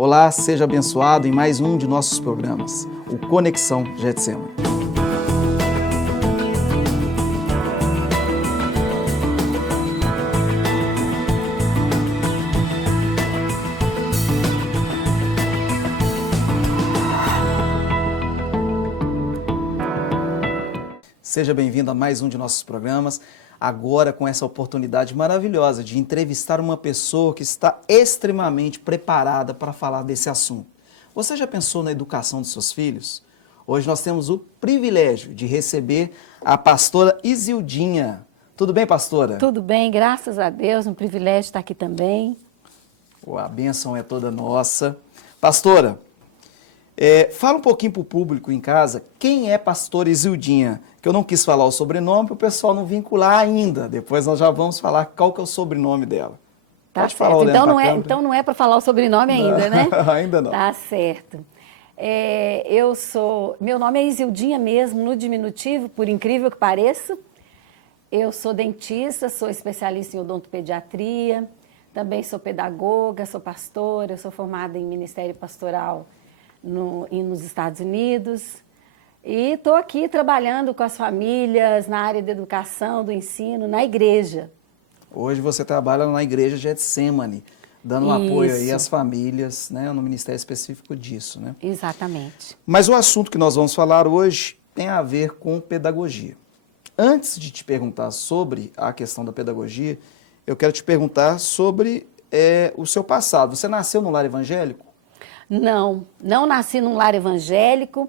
Olá, seja abençoado em mais um de nossos programas, o Conexão Getsemane. Seja bem-vindo a mais um de nossos programas, agora com essa oportunidade maravilhosa de entrevistar uma pessoa que está extremamente preparada para falar desse assunto. Você já pensou na educação dos seus filhos? Hoje nós temos o privilégio de receber a pastora Isildinha. Tudo bem, pastora? Tudo bem, graças a Deus, um privilégio estar aqui também. A bênção é toda nossa. Pastora, fala um pouquinho para o público em casa, quem é pastora Isildinha? Que eu não quis falar o sobrenome para o pessoal não vincular ainda. Depois nós já vamos falar qual que é o sobrenome dela. Tá Pode certo. falar, olhando então, para não é para falar o sobrenome ainda, né? Ainda não. Tá certo. Meu nome é Isildinha mesmo, no diminutivo, por incrível que pareça. Eu sou dentista, sou especialista em odontopediatria, também sou pedagoga, sou pastora, sou formada em Ministério Pastoral nos Estados Unidos. E estou aqui trabalhando com as famílias na área da educação, do ensino, na igreja. Hoje você trabalha na igreja Getsemane, dando um apoio aí às famílias, né, no ministério específico disso, né? Exatamente. Mas o assunto que nós vamos falar hoje tem a ver com pedagogia. Antes de te perguntar sobre a questão da pedagogia, eu quero te perguntar sobre o seu passado. Você nasceu num lar evangélico? Não nasci num lar evangélico.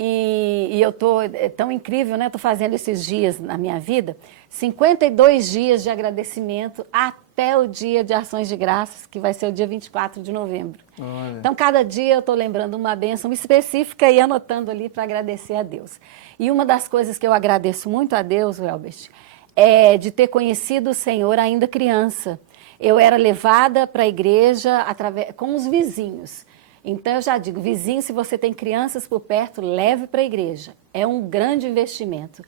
E eu estou, é tão incrível, né? Estou fazendo esses dias na minha vida, 52 dias de agradecimento até o dia de ações de graças, que vai ser o dia 24 de novembro. Olha. Então, cada dia eu estou lembrando uma bênção específica e anotando ali para agradecer a Deus. E uma das coisas que eu agradeço muito a Deus, Welbert, é de ter conhecido o Senhor ainda criança. Eu era levada para a igreja com os vizinhos. Então, eu já digo, vizinho, se você tem crianças por perto, leve para a igreja. É um grande investimento,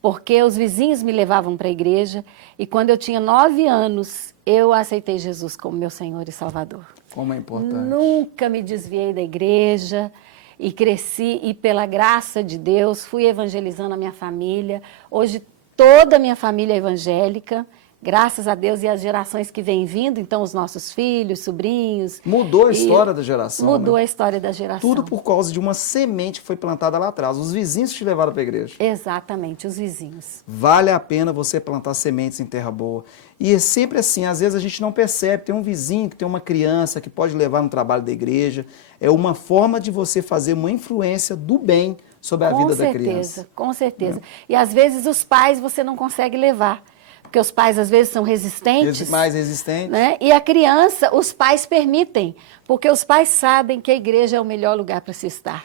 porque os vizinhos me levavam para a igreja e quando eu tinha 9 anos, eu aceitei Jesus como meu Senhor e Salvador. Como é importante. Nunca me desviei da igreja e cresci e pela graça de Deus fui evangelizando a minha família. Hoje, toda a minha família é evangélica. Graças a Deus e as gerações que vêm vindo, então os nossos filhos, sobrinhos. Mudou a história da geração. Mudou, né? a história da geração. Tudo por causa de uma semente que foi plantada lá atrás. Os vizinhos te levaram para a igreja. Exatamente, os vizinhos. Vale a pena você plantar sementes em terra boa. E é sempre assim, às vezes a gente não percebe. Tem um vizinho que tem uma criança que pode levar no trabalho da igreja. É uma forma de você fazer uma influência do bem sobre a vida da criança. Com certeza. E às vezes os pais você não consegue levar. Porque os pais, às vezes, são resistentes. Mais resistentes. Né? E a criança, os pais permitem, porque os pais sabem que a igreja é o melhor lugar para se estar.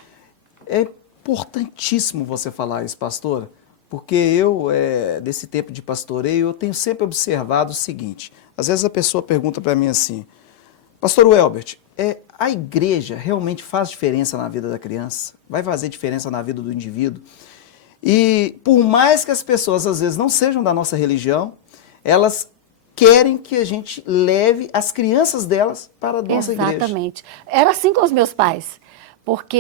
É importantíssimo você falar isso, pastora, porque desse tempo de pastoreio, eu tenho sempre observado o seguinte. Às vezes a pessoa pergunta para mim assim, pastor Welbert, a igreja realmente faz diferença na vida da criança? Vai fazer diferença na vida do indivíduo? E por mais que as pessoas às vezes não sejam da nossa religião, elas querem que a gente leve as crianças delas para a nossa igreja. Exatamente. Era assim com os meus pais, porque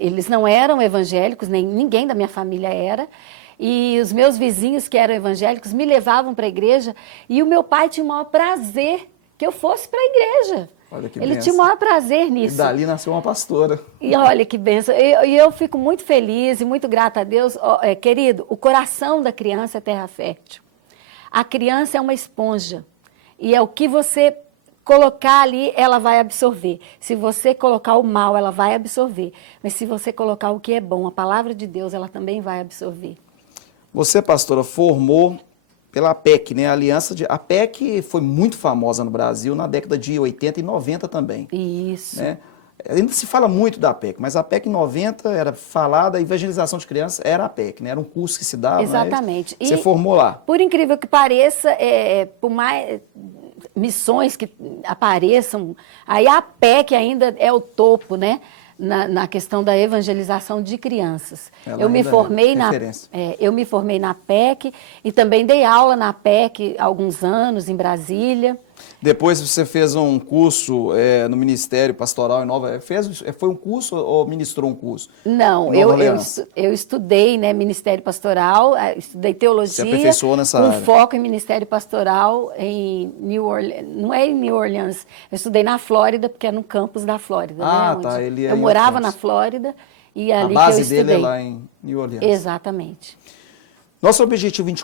eles não eram evangélicos, nem ninguém da minha família era, e os meus vizinhos que eram evangélicos me levavam para a igreja, e o meu pai tinha o maior prazer que eu fosse para a igreja. Olha que Ele benção. tinha o maior prazer nisso. E dali nasceu uma pastora. E olha que bênção. E eu fico muito feliz e muito grata a Deus. Querido, o coração da criança é terra fértil. A criança é uma esponja. E é o que você colocar ali, ela vai absorver. Se você colocar o mal, ela vai absorver. Mas se você colocar o que é bom, a palavra de Deus, ela também vai absorver. Você, pastora, formou pela APEC, né? A APEC foi muito famosa no Brasil na década de 80 e 90 também. Isso. Né? Ainda se fala muito da APEC, mas a APEC em 90 era falada, a evangelização de crianças era a APEC, né? Era um curso que se dava. Exatamente. Né? Você formou lá. Por incrível que pareça, por mais missões que apareçam, aí a APEC ainda é o topo, né? Na questão da evangelização de crianças. Eu me formei na PEC e também dei aula na PEC há alguns anos em Brasília. Depois você fez um curso no Ministério Pastoral em Nova... Foi um curso ou ministrou um curso? Não, Em Nova Orleans? eu estudei, né, Ministério Pastoral, estudei teologia, se aperfeiçoou nessa área. foco em Ministério Pastoral em New Orleans, não é em New Orleans, eu estudei na Flórida, porque é no campus da Flórida, Ah, né? tá, ele é eu em morava campus. na Flórida e ali A que eu base estudei. dele é lá em New Orleans. Exatamente. Nosso objetivo em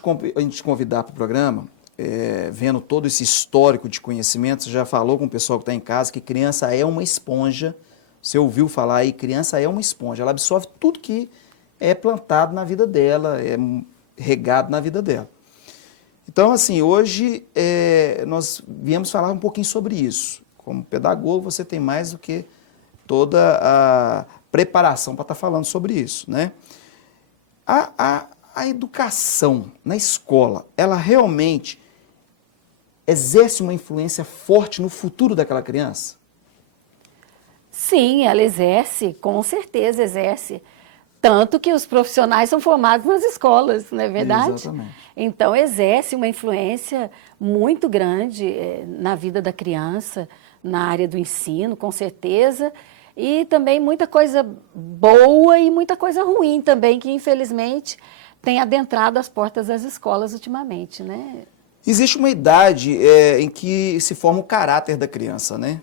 te convidar para o programa, vendo todo esse histórico de conhecimento, você já falou com o pessoal que está em casa que criança é uma esponja. Você ouviu falar aí, criança é uma esponja. Ela absorve tudo que é plantado na vida dela, é regado na vida dela. Então, assim, hoje nós viemos falar um pouquinho sobre isso. Como pedagogo, você tem mais do que toda a preparação para estar falando sobre isso, né? A educação na escola, ela realmente exerce uma influência forte no futuro daquela criança? Sim, ela exerce, com certeza exerce. Tanto que os profissionais são formados nas escolas, não é verdade? Exatamente. Então, exerce uma influência muito grande na vida da criança, na área do ensino, com certeza. E também muita coisa boa e muita coisa ruim também, que infelizmente tem adentrado as portas das escolas ultimamente, né? Existe uma idade em que se forma o caráter da criança, né?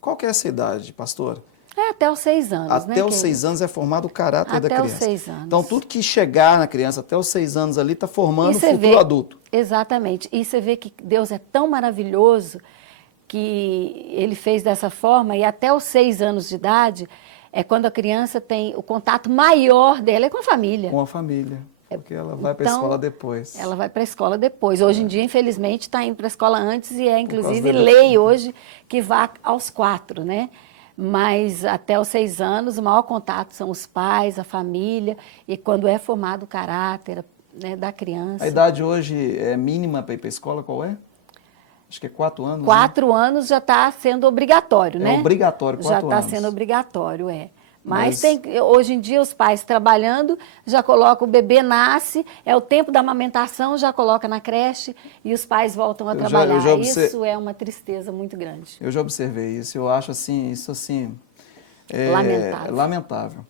Qual que é essa idade, pastora? É até os 6 anos, até né? os 6 anos é formado o caráter da Até criança. os 6 anos. Então, tudo que chegar na criança até os 6 anos ali está formando o você futuro vê, adulto. Exatamente. E você vê que Deus é tão maravilhoso que Ele fez dessa forma, e até os 6 anos de idade é quando a criança tem o contato maior dela com a família. Com a família. Porque ela vai para a Então, escola depois. Ela vai para a escola depois. Hoje em dia, infelizmente, está indo para a escola antes e é, inclusive, da lei hoje que vá aos 4, né? Mas até os 6 anos, o maior contato são os pais, a família, e quando é formado o caráter, né, da criança. A idade hoje é mínima para ir para a escola, qual é? Acho que é 4 anos. 4 anos já está sendo obrigatório, né? É obrigatório, 4 anos. Já está sendo obrigatório, Mas hoje em dia os pais trabalhando, já colocam, o bebê nasce, é o tempo da amamentação, já coloca na creche e os pais voltam a trabalhar. Isso é uma tristeza muito grande. Eu já observei isso, eu acho assim, isso assim, lamentável.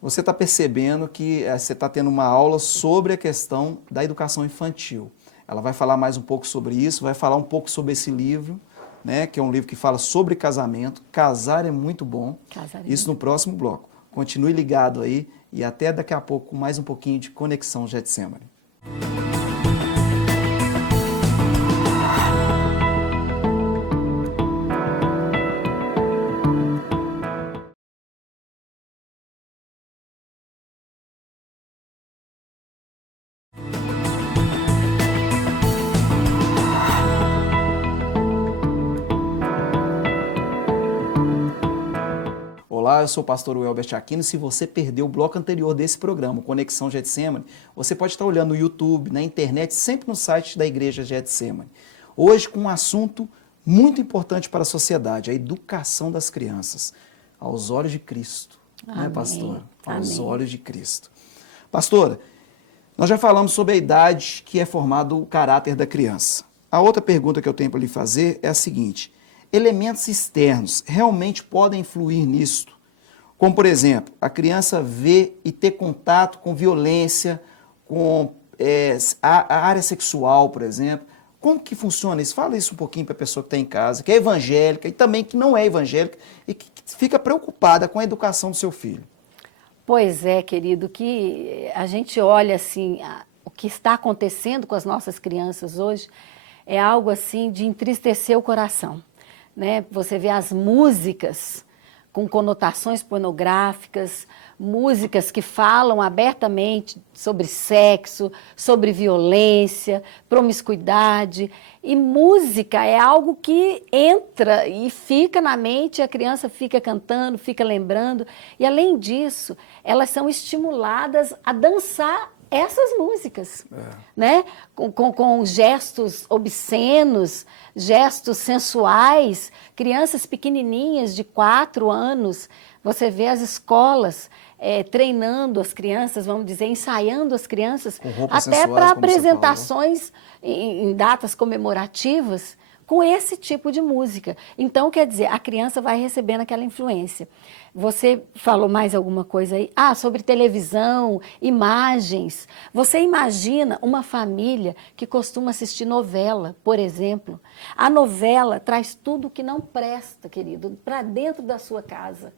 Você está percebendo que você está tendo uma aula sobre a questão da educação infantil. Ela vai falar mais um pouco sobre isso, vai falar um pouco sobre esse livro, né, que é um livro que fala sobre casamento. Casar é muito bom. Isso no próximo bloco. Continue ligado aí e até daqui a pouco com mais um pouquinho de Conexão Getsemane. Olá, eu sou o pastor Welbert Aquino. Se você perdeu o bloco anterior desse programa, Conexão Getsemane, você pode estar olhando no YouTube, na internet, sempre no site da Igreja Getsemane. Hoje com um assunto muito importante para a sociedade, a educação das crianças, aos olhos de Cristo. Amém. Né, pastora? Aos Amém. olhos de Cristo. Pastora, nós já falamos sobre a idade que é formado o caráter da criança. A outra pergunta que eu tenho para lhe fazer é a seguinte: elementos externos realmente podem influir nisto? Como, por exemplo, a criança ver e ter contato com violência, com a área sexual, por exemplo. Como que funciona isso? Fala isso um pouquinho para a pessoa que está em casa, que é evangélica e também que não é evangélica e que fica preocupada com a educação do seu filho. Pois é, querido, que a gente olha assim, o que está acontecendo com as nossas crianças hoje é algo assim de entristecer o coração, né? Você vê as músicas com conotações pornográficas, músicas que falam abertamente sobre sexo, sobre violência, promiscuidade. E música é algo que entra e fica na mente, a criança fica cantando, fica lembrando. E, além disso, elas são estimuladas a dançar essas músicas, né? Com gestos obscenos, gestos sensuais, crianças pequenininhas de 4 anos, você vê as escolas treinando as crianças, vamos dizer, ensaiando as crianças, até para apresentações em datas comemorativas, com esse tipo de música. Então, quer dizer, a criança vai recebendo aquela influência. Você falou mais alguma coisa aí? Sobre televisão, imagens. Você imagina uma família que costuma assistir novela, por exemplo. A novela traz tudo que não presta, querido, para dentro da sua casa.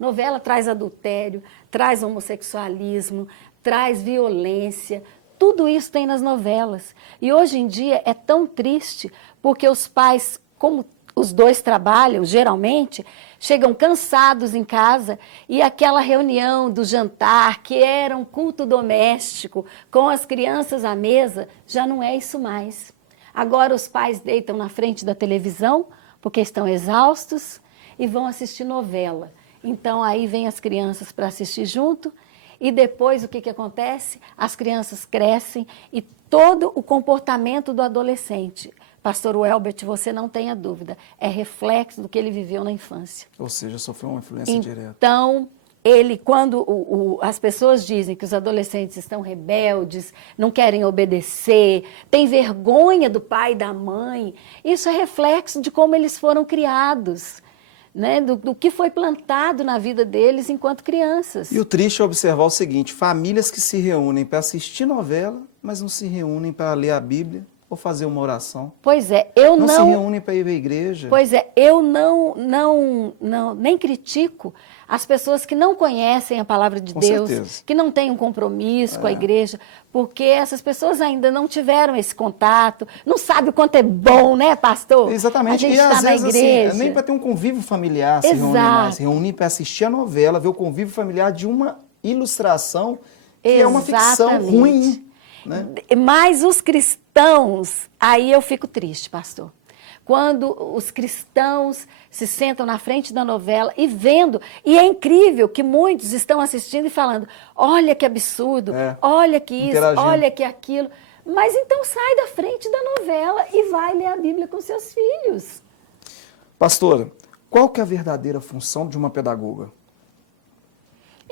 Novela traz adultério, traz homossexualismo, traz violência. Tudo isso tem nas novelas. E hoje em dia é tão triste porque os pais, como os dois trabalham, geralmente, chegam cansados em casa e aquela reunião do jantar, que era um culto doméstico, com as crianças à mesa, já não é isso mais. Agora os pais deitam na frente da televisão, porque estão exaustos, e vão assistir novela. Então aí vem as crianças para assistir junto, e depois o que acontece? As crianças crescem e todo o comportamento do adolescente, Pastor Welbert, você não tenha dúvida, é reflexo do que ele viveu na infância. Ou seja, sofreu uma influência direta. Então, quando as pessoas dizem que os adolescentes estão rebeldes, não querem obedecer, têm vergonha do pai e da mãe, isso é reflexo de como eles foram criados. Né, do que foi plantado na vida deles enquanto crianças. E o triste é observar o seguinte, famílias que se reúnem para assistir novela, mas não se reúnem para ler a Bíblia ou fazer uma oração. Pois é, não se reúnem para ir à igreja. Pois é, eu nem critico as pessoas que não conhecem a palavra de Deus, certeza. Que não têm um compromisso com a igreja, porque essas pessoas ainda não tiveram esse contato, não sabem o quanto é bom, né, pastor? Exatamente, a gente e às vezes igreja. Assim, nem para ter um convívio familiar se reúne mais, se reúne para assistir a novela, ver o convívio familiar de uma ilustração que é uma ficção ruim. Né? Mas os cristãos, aí eu fico triste, pastor. Quando os cristãos se sentam na frente da novela e vendo, e é incrível que muitos estão assistindo e falando, olha que absurdo, olha que isso, olha que aquilo. Mas então sai da frente da novela e vai ler a Bíblia com seus filhos. Pastora, qual que é a verdadeira função de uma pedagoga?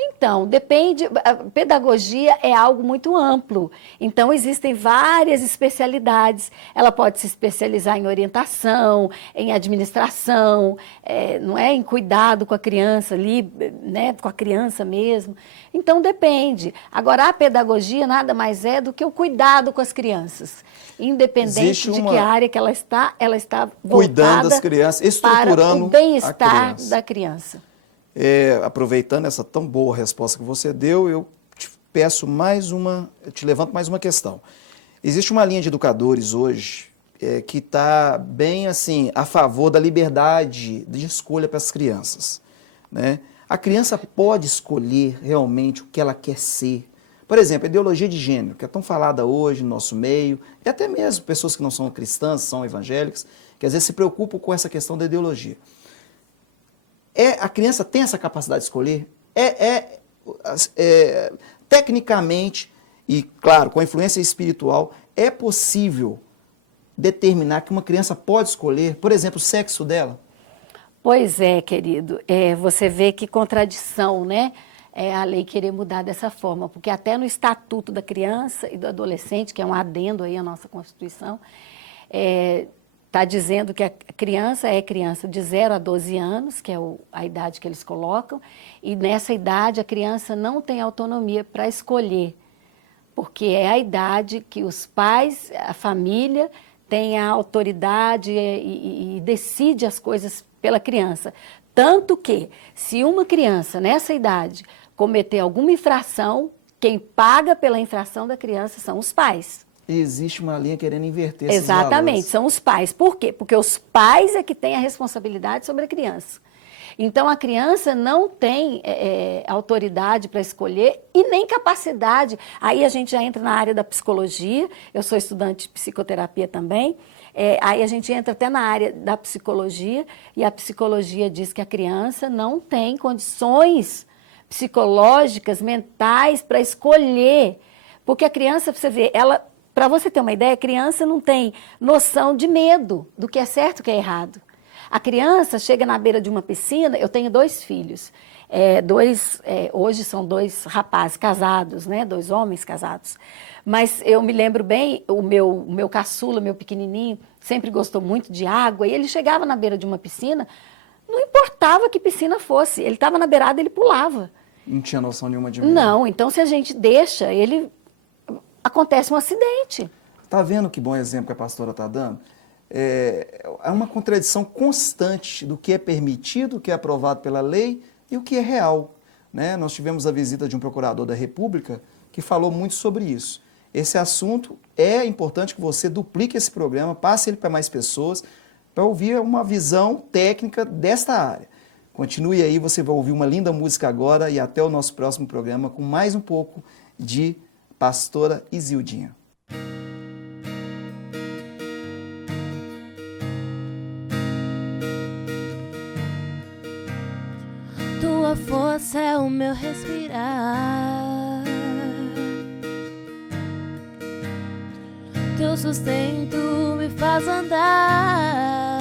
Então, depende, a pedagogia é algo muito amplo, então existem várias especialidades, ela pode se especializar em orientação, em administração, não é, em cuidado com a criança ali, né, com a criança mesmo, então depende. Agora, a pedagogia nada mais é do que o cuidado com as crianças, independente de que área que ela está voltada cuidando das crianças, estruturando para o bem-estar da criança. Aproveitando essa tão boa resposta que você deu, eu te levanto mais uma questão. Existe uma linha de educadores hoje que está bem assim a favor da liberdade de escolha para as crianças, né? A criança pode escolher realmente o que ela quer ser. Por exemplo, a ideologia de gênero, que é tão falada hoje no nosso meio, e até mesmo pessoas que não são cristãs, são evangélicas, que às vezes se preocupam com essa questão da ideologia. A criança tem essa capacidade de escolher? Tecnicamente, e claro, com a influência espiritual, é possível determinar que uma criança pode escolher, por exemplo, o sexo dela? Pois é, querido. Você vê que contradição, né? A lei querer mudar dessa forma, porque até no Estatuto da Criança e do Adolescente, que é um adendo aí à nossa Constituição, está dizendo que a criança é criança de 0 a 12 anos, que é a idade que eles colocam, e nessa idade a criança não tem autonomia para escolher, porque é a idade que os pais, a família, tem a autoridade e decide as coisas pela criança. Tanto que, se uma criança nessa idade cometer alguma infração, quem paga pela infração da criança são os pais. Existe uma linha querendo inverter esses Exatamente, valores. São os pais. Por quê? Porque os pais é que têm a responsabilidade sobre a criança. Então, a criança não tem autoridade para escolher e nem capacidade. Aí a gente já entra na área da psicologia, eu sou estudante de psicoterapia também, aí a gente entra até na área da psicologia, e a psicologia diz que a criança não tem condições psicológicas, mentais, para escolher. Porque a criança, você vê, para você ter uma ideia, a criança não tem noção de medo do que é certo e o que é errado. A criança chega na beira de uma piscina, eu tenho 2 filhos, hoje são 2 rapazes casados, né? 2 homens casados. Mas eu me lembro bem, o meu caçula, meu pequenininho, sempre gostou muito de água, e ele chegava na beira de uma piscina, não importava que piscina fosse, ele estava na beirada, ele pulava. Não tinha noção nenhuma de medo. Não, então se a gente deixa, acontece um acidente. Tá vendo que bom exemplo que a pastora está dando? É uma contradição constante do que é permitido, o que é aprovado pela lei e o que é real, né? Nós tivemos a visita de um procurador da República que falou muito sobre isso. Esse assunto é importante que você duplique esse programa, passe ele para mais pessoas, para ouvir uma visão técnica desta área. Continue aí, você vai ouvir uma linda música agora e até o nosso próximo programa com mais um pouco de pastora Isildinha. Tua força é o meu respirar, teu sustento me faz andar.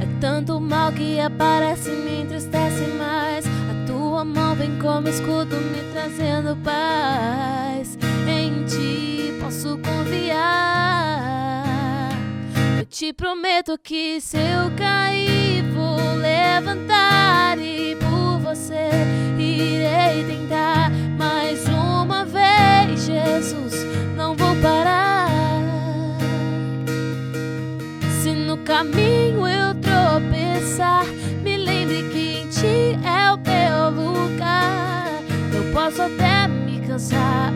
É tanto mal que aparece e me entristece mais. A tua mão vem como escudo me trazendo paz. Em ti posso confiar. Eu te prometo que se eu cair vou levantar, e por você irei tentar mais uma vez, Jesus, não vou parar. Se no caminho eu tropeçar, me lembre que em ti é o meu lugar. Eu posso até me cansar,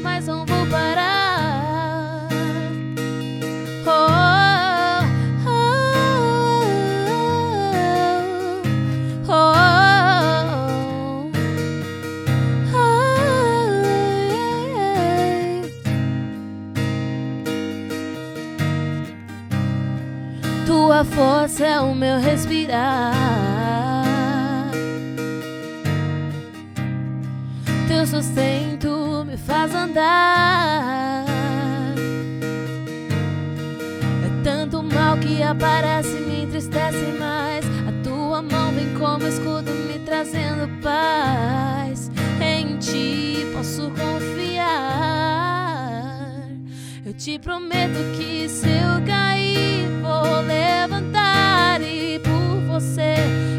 mas não vou parar. Tua força é o meu respirar, teu sustento me faz andar. É tanto mal que aparece e me entristece mais. A tua mão vem como escudo me trazendo paz. Em ti posso confiar. Eu te prometo que se eu cair vou levantar, e por você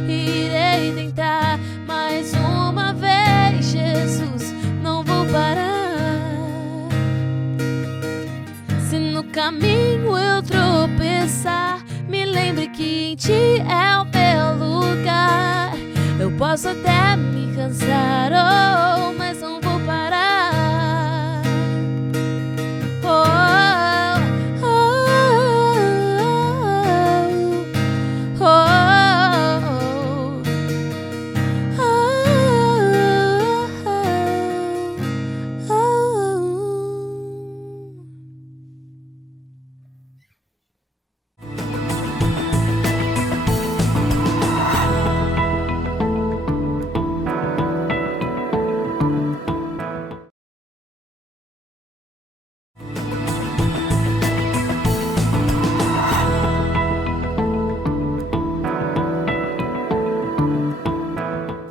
irei tentar mais uma vez, Jesus, não vou parar. Se no caminho eu tropeçar, me lembre que em ti é o meu lugar. Eu posso até me cansar, mas não vou parar.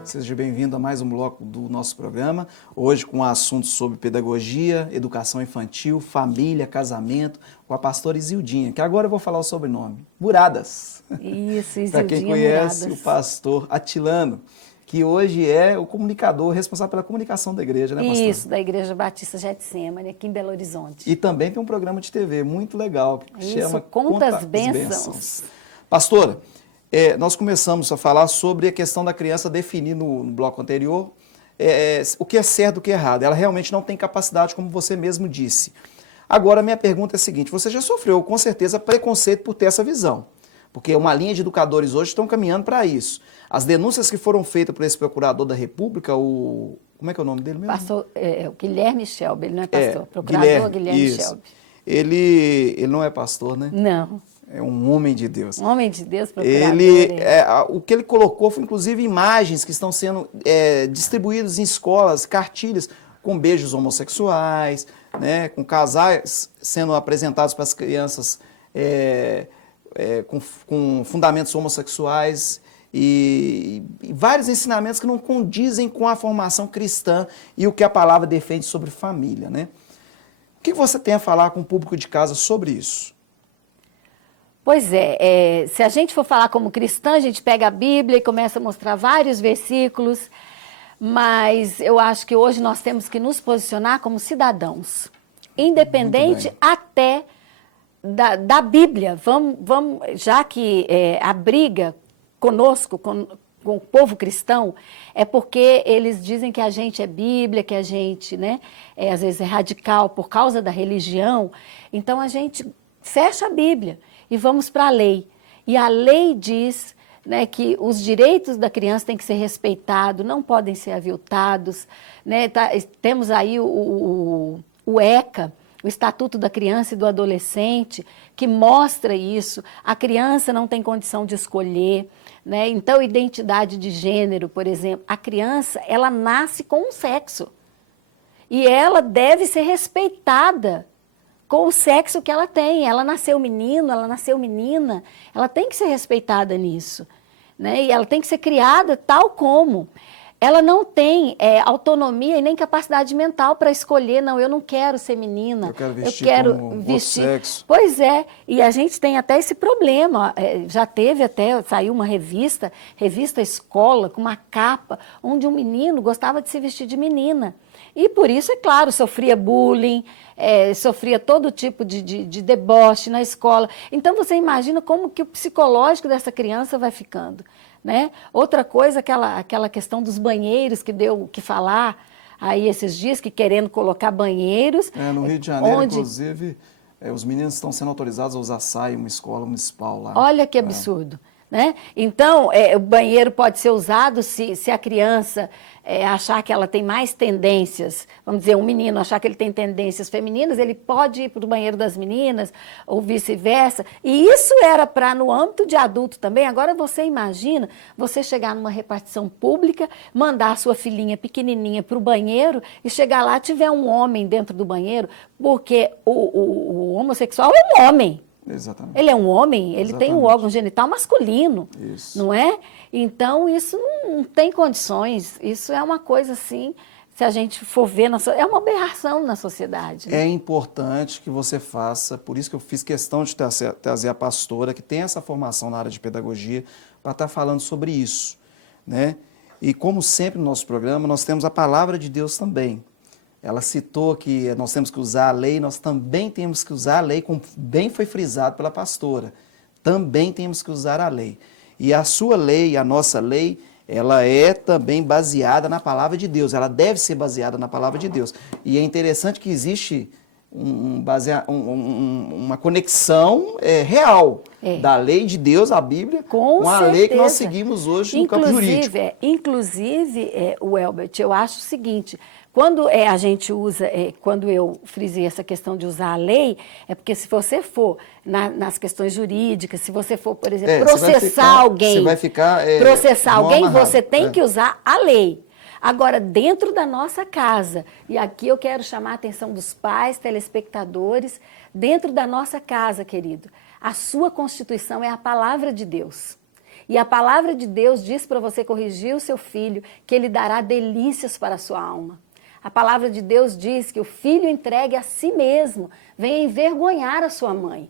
Seja bem-vindo a mais um bloco do nosso programa, hoje com um assunto sobre pedagogia, educação infantil, família, casamento, com a pastora Isildinha, que agora eu vou falar o sobrenome, Buradas. Isso, Isildinha Para quem conhece, Buradas. o pastor Atilano, que hoje é o comunicador responsável pela comunicação da igreja, né, pastor? Isso, da Igreja Batista Getsemane, aqui em Belo Horizonte. E também tem um programa de TV muito legal, que Isso, chama Conta as as Bênçãos. Pastora, nós começamos a falar sobre a questão da criança definir no bloco anterior o que é certo e o que é errado. Ela realmente não tem capacidade, como você mesmo disse. Agora, minha pergunta é a seguinte, você já sofreu, com certeza, preconceito por ter essa visão, porque uma linha de educadores hoje estão caminhando para isso. As denúncias que foram feitas por esse procurador da República, como é que é o nome dele mesmo? Pastor, o Guilherme Shelby, ele não é pastor, procurador Guilherme isso. Shelby. Ele não é pastor, né? Não. É um homem de Deus. Um homem de Deus, procurador. O que ele colocou foi, inclusive, imagens que estão sendo distribuídas em escolas, cartilhas com beijos homossexuais, né, com casais sendo apresentados para as crianças com fundamentos homossexuais e vários ensinamentos que não condizem com a formação cristã e o que a palavra defende sobre família, né? O que você tem a falar com o público de casa sobre isso? Pois se a gente for falar como cristã, a gente pega a Bíblia e começa a mostrar vários versículos, mas eu acho que hoje nós temos que nos posicionar como cidadãos, independente até da Bíblia. Vamos, já que a briga conosco, com o povo cristão, é porque eles dizem que a gente é Bíblia, que a gente, né, às vezes é radical por causa da religião. Então a gente fecha a Bíblia e vamos para a lei. E a lei diz, né, que os direitos da criança têm que ser respeitados, não podem ser aviltados, né? Temos aí o ECA, o Estatuto da Criança e do Adolescente, que mostra isso. A criança não tem condição de escolher, né? Então, identidade de gênero, por exemplo, a criança, ela nasce com um sexo e ela deve ser respeitada com o sexo que ela tem. Ela nasceu menino, ela nasceu menina, ela tem que ser respeitada nisso, né? E ela tem que ser criada tal como. Ela não tem autonomia e nem capacidade mental para escolher, não, eu não quero ser menina, eu quero vestir como sexo. Pois é, e a gente tem até esse problema, já teve até, saiu uma revista Escola, com uma capa, onde um menino gostava de se vestir de menina. E por isso, é claro, sofria bullying, sofria todo tipo de deboche na escola. Então você imagina como que o psicológico dessa criança vai ficando, né? Outra coisa, aquela questão dos banheiros que deu o que falar aí esses dias, que querendo colocar banheiros. No Rio de Janeiro, inclusive, os meninos estão sendo autorizados a usar saia em uma escola municipal lá. Olha que absurdo. Né? Então, o banheiro pode ser usado se a criança achar que ela tem mais tendências, vamos dizer, um menino achar que ele tem tendências femininas, ele pode ir para o banheiro das meninas, ou vice-versa. E isso era para no âmbito de adulto também. Agora você imagina você chegar numa repartição pública, mandar a sua filhinha pequenininha para o banheiro e chegar lá, tiver um homem dentro do banheiro, porque o homossexual é um homem. Exatamente. Ele é um homem, ele tem um órgão genital masculino, isso. Não é? Então, isso não tem condições, isso é uma coisa assim, se a gente for ver, é uma aberração na sociedade. Né? É importante que você faça, por isso que eu fiz questão de trazer a pastora, que tem essa formação na área de pedagogia, para estar falando sobre isso, né? E como sempre no nosso programa, nós temos a palavra de Deus também. Ela citou que nós temos que usar a lei, nós também temos que usar a lei, como bem foi frisado pela pastora. Também temos que usar a lei. E a sua lei, a nossa lei, ela é também baseada na palavra de Deus. Ela deve ser baseada na palavra de Deus. E é interessante que existe uma conexão real da lei de Deus, a Bíblia, com a lei que nós seguimos hoje no campo jurídico. Inclusive, o Elbert, eu acho o seguinte, quando a gente usa, quando eu frisei essa questão de usar a lei, é porque se você for nas questões jurídicas, se você for, por exemplo, processar alguém, você tem que usar a lei. Agora, dentro da nossa casa, e aqui eu quero chamar a atenção dos pais, telespectadores, dentro da nossa casa, querido, a sua Constituição é a palavra de Deus. E a palavra de Deus diz para você corrigir o seu filho, que ele dará delícias para a sua alma. A palavra de Deus diz que o filho entregue a si mesmo, venha envergonhar a sua mãe.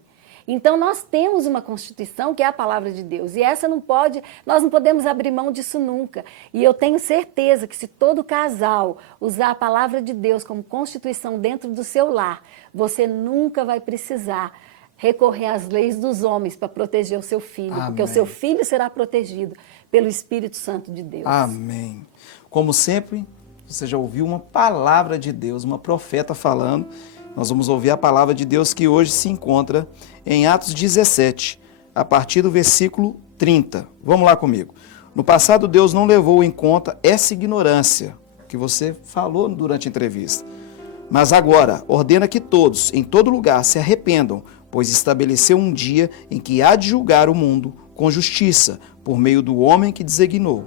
Então, nós temos uma Constituição que é a palavra de Deus, e essa nós não podemos abrir mão disso nunca. E eu tenho certeza que se todo casal usar a palavra de Deus como Constituição dentro do seu lar, você nunca vai precisar recorrer às leis dos homens para proteger o seu filho, Amém. Porque o seu filho será protegido pelo Espírito Santo de Deus. Amém. Como sempre, você já ouviu uma palavra de Deus, uma profeta falando. Nós vamos ouvir a palavra de Deus que hoje se encontra em Atos 17, a partir do versículo 30. Vamos lá comigo. No passado, Deus não levou em conta essa ignorância que você falou durante a entrevista. Mas agora, ordena que todos, em todo lugar, se arrependam, pois estabeleceu um dia em que há de julgar o mundo com justiça, por meio do homem que designou.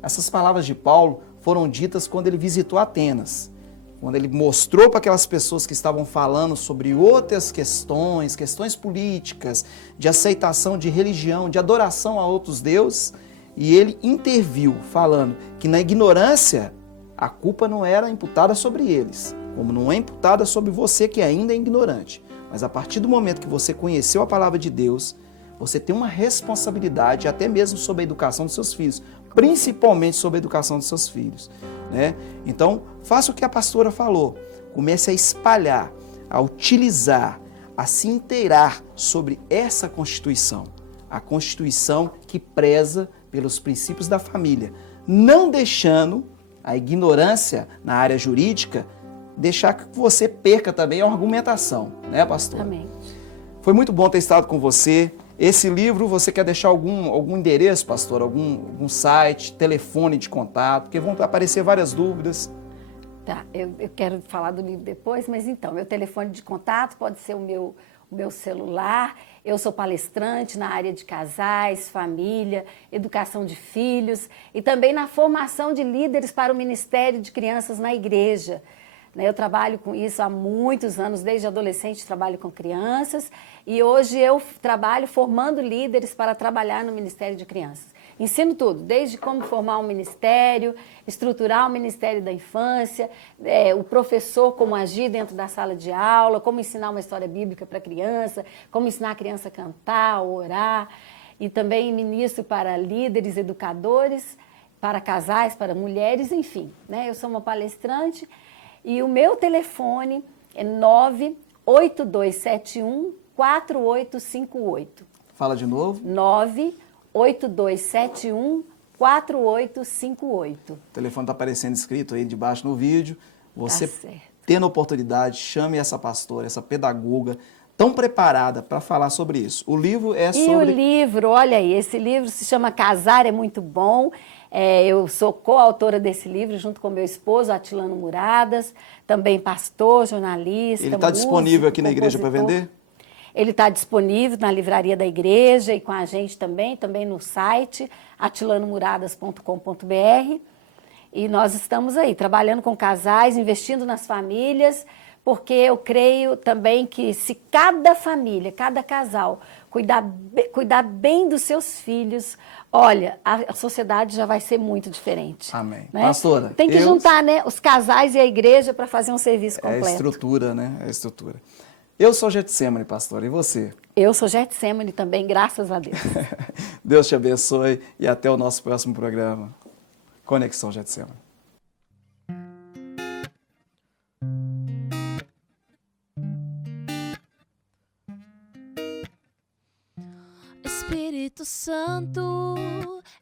Essas palavras de Paulo foram ditas quando ele visitou Atenas. quando ele mostrou para aquelas pessoas que estavam falando sobre outras questões, questões políticas, de aceitação de religião, de adoração a outros deuses, e ele interviu falando que na ignorância a culpa não era imputada sobre eles, como não é imputada sobre você que ainda é ignorante. Mas a partir do momento que você conheceu a palavra de Deus, você tem uma responsabilidade até mesmo sobre a educação dos seus filhos, principalmente sobre a educação dos seus filhos, né? Então, faça o que a pastora falou, comece a espalhar, a utilizar, a se inteirar sobre essa Constituição, a Constituição que preza pelos princípios da família, não deixando a ignorância na área jurídica deixar que você perca também a argumentação, né, pastor? Amém. Foi muito bom ter estado com você. Esse livro, você quer deixar algum endereço, pastor? Algum site, telefone de contato? Porque vão aparecer várias dúvidas. Tá, eu quero falar do livro depois, mas então, meu telefone de contato pode ser o meu celular. Eu sou palestrante na área de casais, família, educação de filhos e também na formação de líderes para o Ministério de Crianças na igreja. Eu trabalho com isso há muitos anos, desde adolescente trabalho com crianças e hoje eu trabalho formando líderes para trabalhar no Ministério de Crianças. Ensino tudo, desde como formar um ministério, estruturar o Ministério da Infância, o professor como agir dentro da sala de aula, como ensinar uma história bíblica para a criança, como ensinar a criança a cantar, orar, e também ministro para líderes, educadores, para casais, para mulheres, enfim. Eu sou uma palestrante. E o meu telefone é 98271-4858. Fala de novo. 98271-4858. O telefone está aparecendo escrito aí debaixo no vídeo. Você, certo. Tendo oportunidade, chame essa pastora, essa pedagoga tão preparada para falar sobre isso. O livro é sobre... E o livro, olha aí, esse livro se chama Casar é Muito Bom. Eu sou coautora desse livro junto com meu esposo, Atilano Muradas, também pastor, jornalista. Ele está disponível aqui na igreja para vender? Ele está disponível na livraria da igreja e com a gente também no site atilanomuradas.com.br. E nós estamos aí trabalhando com casais, investindo nas famílias, porque eu creio também que se cada família, cada casal cuidar bem dos seus filhos, olha, a sociedade já vai ser muito diferente. Amém. Né? Pastora, tem que juntar, os casais e a igreja para fazer um serviço completo. É a estrutura, né? É a estrutura. Eu sou Getsemane, pastora, e você? Eu sou Getsemane também, graças a Deus. Deus te abençoe e até o nosso próximo programa. Conexão Getsemane. Espírito Santo,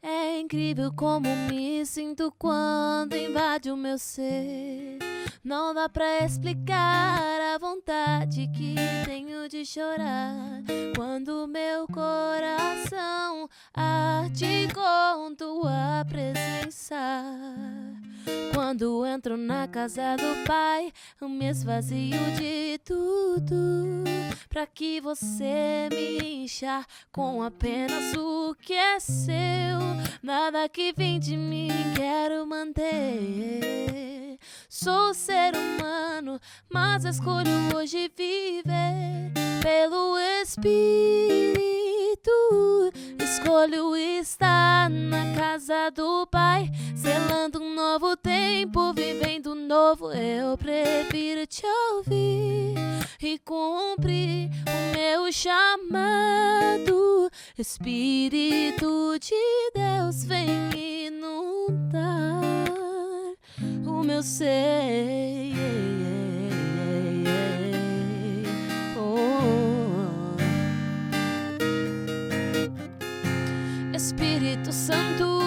é incrível como me sinto quando invade o meu ser. Não dá pra explicar a vontade que tenho de chorar quando meu coração arde com tua presença. Quando entro na casa do Pai, eu me esvazio de tudo, pra que você me encha com apenas o que é seu. Nada que vem de mim quero manter. Sou ser humano, mas escolho hoje viver pelo Espírito. Escolho estar na casa do Pai, selando um novo tempo, vivendo novo. Eu prefiro te ouvir e cumprir o meu chamado. Espírito de Deus, vem inundar o meu ser. Espírito Santo,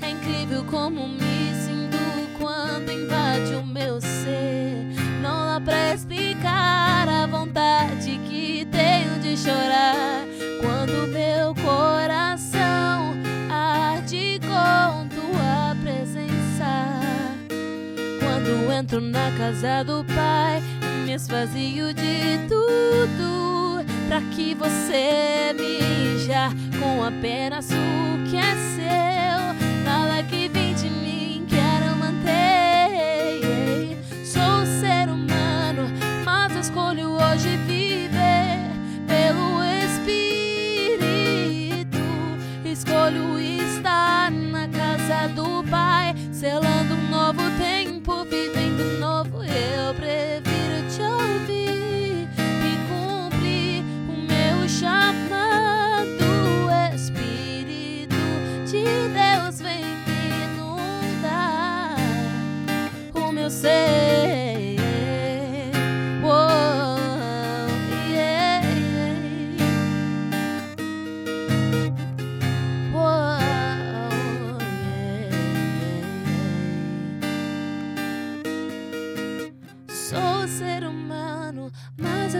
é incrível como me sinto quando invade o meu ser. Não dá pra explicar a vontade que tenho de chorar quando meu coração arde com tua presença. Quando entro na casa do Pai, me esvazio de tudo, pra que você me encha com apenas o que é seu. Nada que vem de mim quero manter.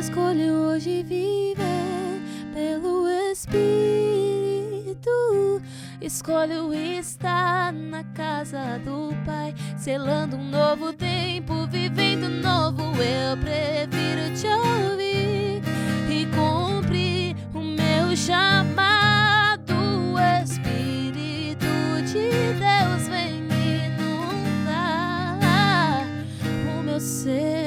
escolho hoje viver pelo Espírito. Escolho estar na casa do Pai, selando um novo tempo, vivendo novo. Eu prefiro te ouvir e cumprir o meu chamado. O Espírito de Deus vem me inundar o meu ser.